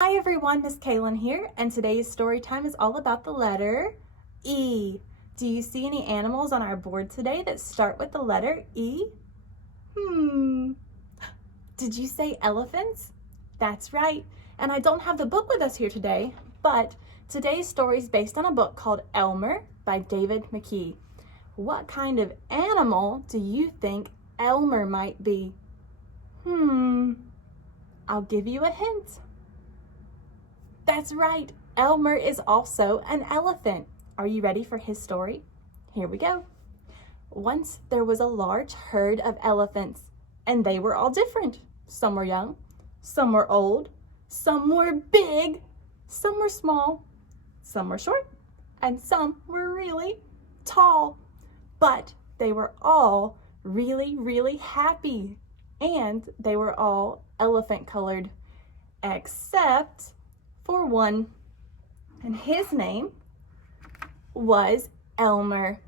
Hi everyone, Miss Kaylin here, and today's story time is all about the letter E. Do you see any animals on our board today that start with the letter E? Did you say elephants? That's right, and I don't have the book with us here today, but today's story is based on a book called Elmer by David Mckee. What kind of animal do you think Elmer might be? I'll give you a hint. That's right, Elmer is also an elephant. Are you ready for his story? Here we go. Once there was a large herd of elephants, and they were all different. Some were young, some were old, some were big, some were small, some were short, and some were really tall. But they were all really happy, and they were all elephant colored, except for one, and his name was Elmer.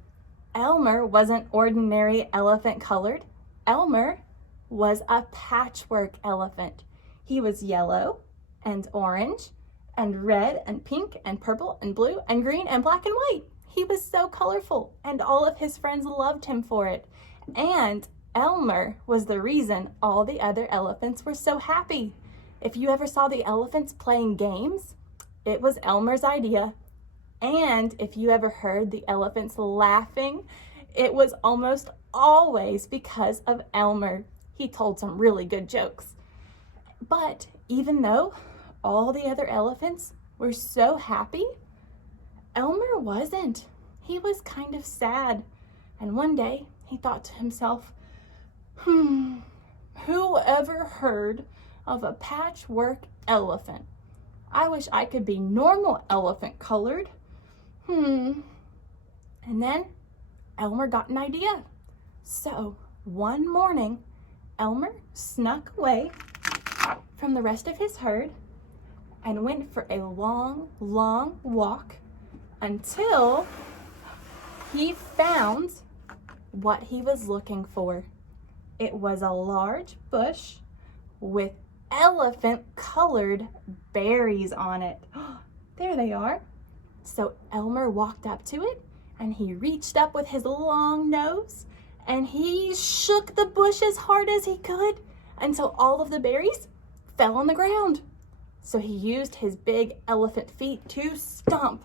Elmer wasn't ordinary elephant colored. Elmer was a patchwork elephant. He was yellow and orange and red and pink and purple and blue and green and black and white. He was so colorful, and all of his friends loved him for it. And Elmer was the reason all the other elephants were so happy. If you ever saw the elephants playing games, it was Elmer's idea. And if you ever heard the elephants laughing, it was almost always because of Elmer. He told some really good jokes. But even though all the other elephants were so happy, Elmer wasn't. He was kind of sad. And one day he thought to himself, who ever heard of a patchwork elephant? I wish I could be normal elephant colored. And then Elmer got an idea. So one morning, Elmer snuck away from the rest of his herd and went for a long walk until he found what he was looking for. It was a large bush with elephant-colored berries on it. There they are. So Elmer walked up to it, and he reached up with his long nose, and he shook the bush as hard as he could until all of the berries fell on the ground. So he used his big elephant feet to stomp,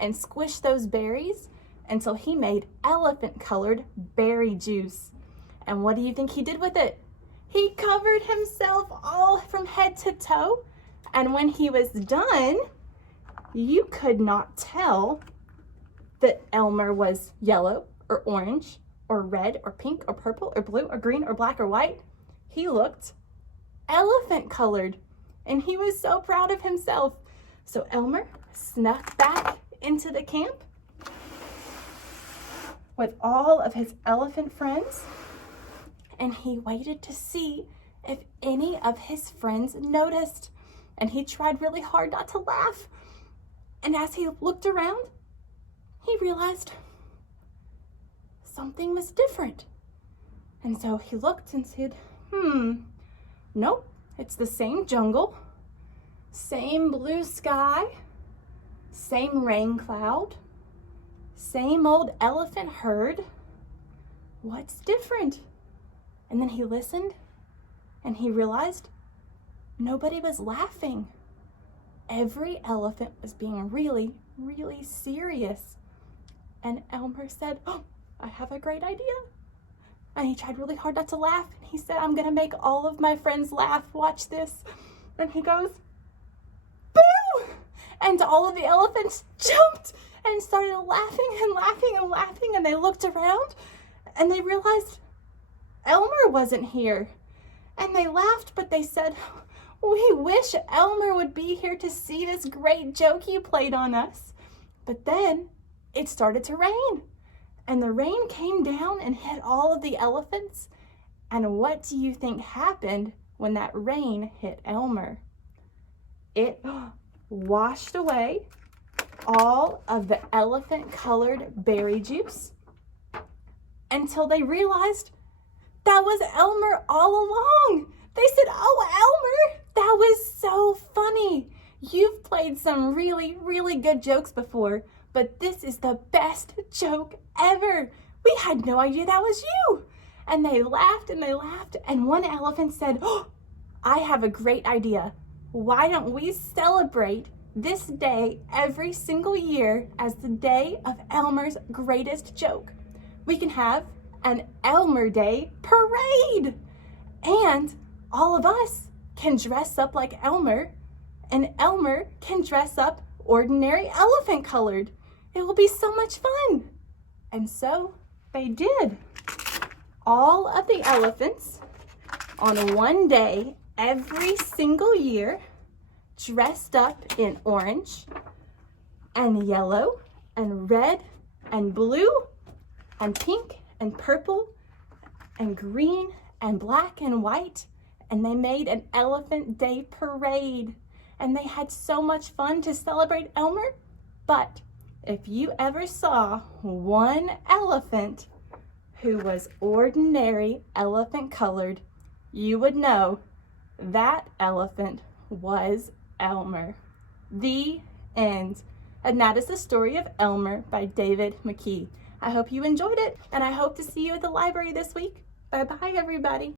and squish those berries until he made elephant-colored berry juice. And what do you think he did with it? He covered himself all from head to toe, and when he was done, you could not tell that Elmer was yellow or orange or red or pink or purple or blue or green or black or white. He looked elephant colored, and he was so proud of himself. So Elmer snuck back into the camp with all of his elephant friends, and he waited to see if any of his friends noticed. And he tried really hard not to laugh. And as he looked around, he realized something was different. And so he looked and said, nope, it's the same jungle, same blue sky, same rain cloud, same old elephant herd. What's different? And then he listened, and he realized nobody was laughing. Every elephant was being really serious. And Elmer said, I have a great idea. And he tried really hard not to laugh. And he said, I'm gonna make all of my friends laugh. Watch this. And he goes, boo! And all of the elephants jumped and started laughing. And they looked around, and they realized Elmer wasn't here. And they laughed, but they said, we wish Elmer would be here to see this great joke you played on us. But then it started to rain, and the rain came down and hit all of the elephants. And what do you think happened when that rain hit Elmer? It washed away all of the elephant-colored berry juice until they realized that was Elmer all along. They said, oh, Elmer, That was so funny. You've played some really, really good jokes before, but this is the best joke ever. We had no idea that was you. And they laughed, and one elephant said, "Oh, I have a great idea. Why don't we celebrate this day every single year as the day of Elmer's greatest joke? We can have an Elmer Day parade, and all of us can dress up like Elmer, and Elmer can dress up ordinary elephant colored. It will be so much fun." And so they did. All of the elephants on one day every single year dressed up in orange and yellow and red and blue and pink and purple and green and black and white, and they made an Elephant Day parade, and they had so much fun to celebrate Elmer. But if you ever saw one elephant who was ordinary elephant colored, you would know that elephant was Elmer. The end. And that is the story of Elmer by David Mckee. I hope you enjoyed it, and I hope to see you at the library this week. Bye-bye, everybody.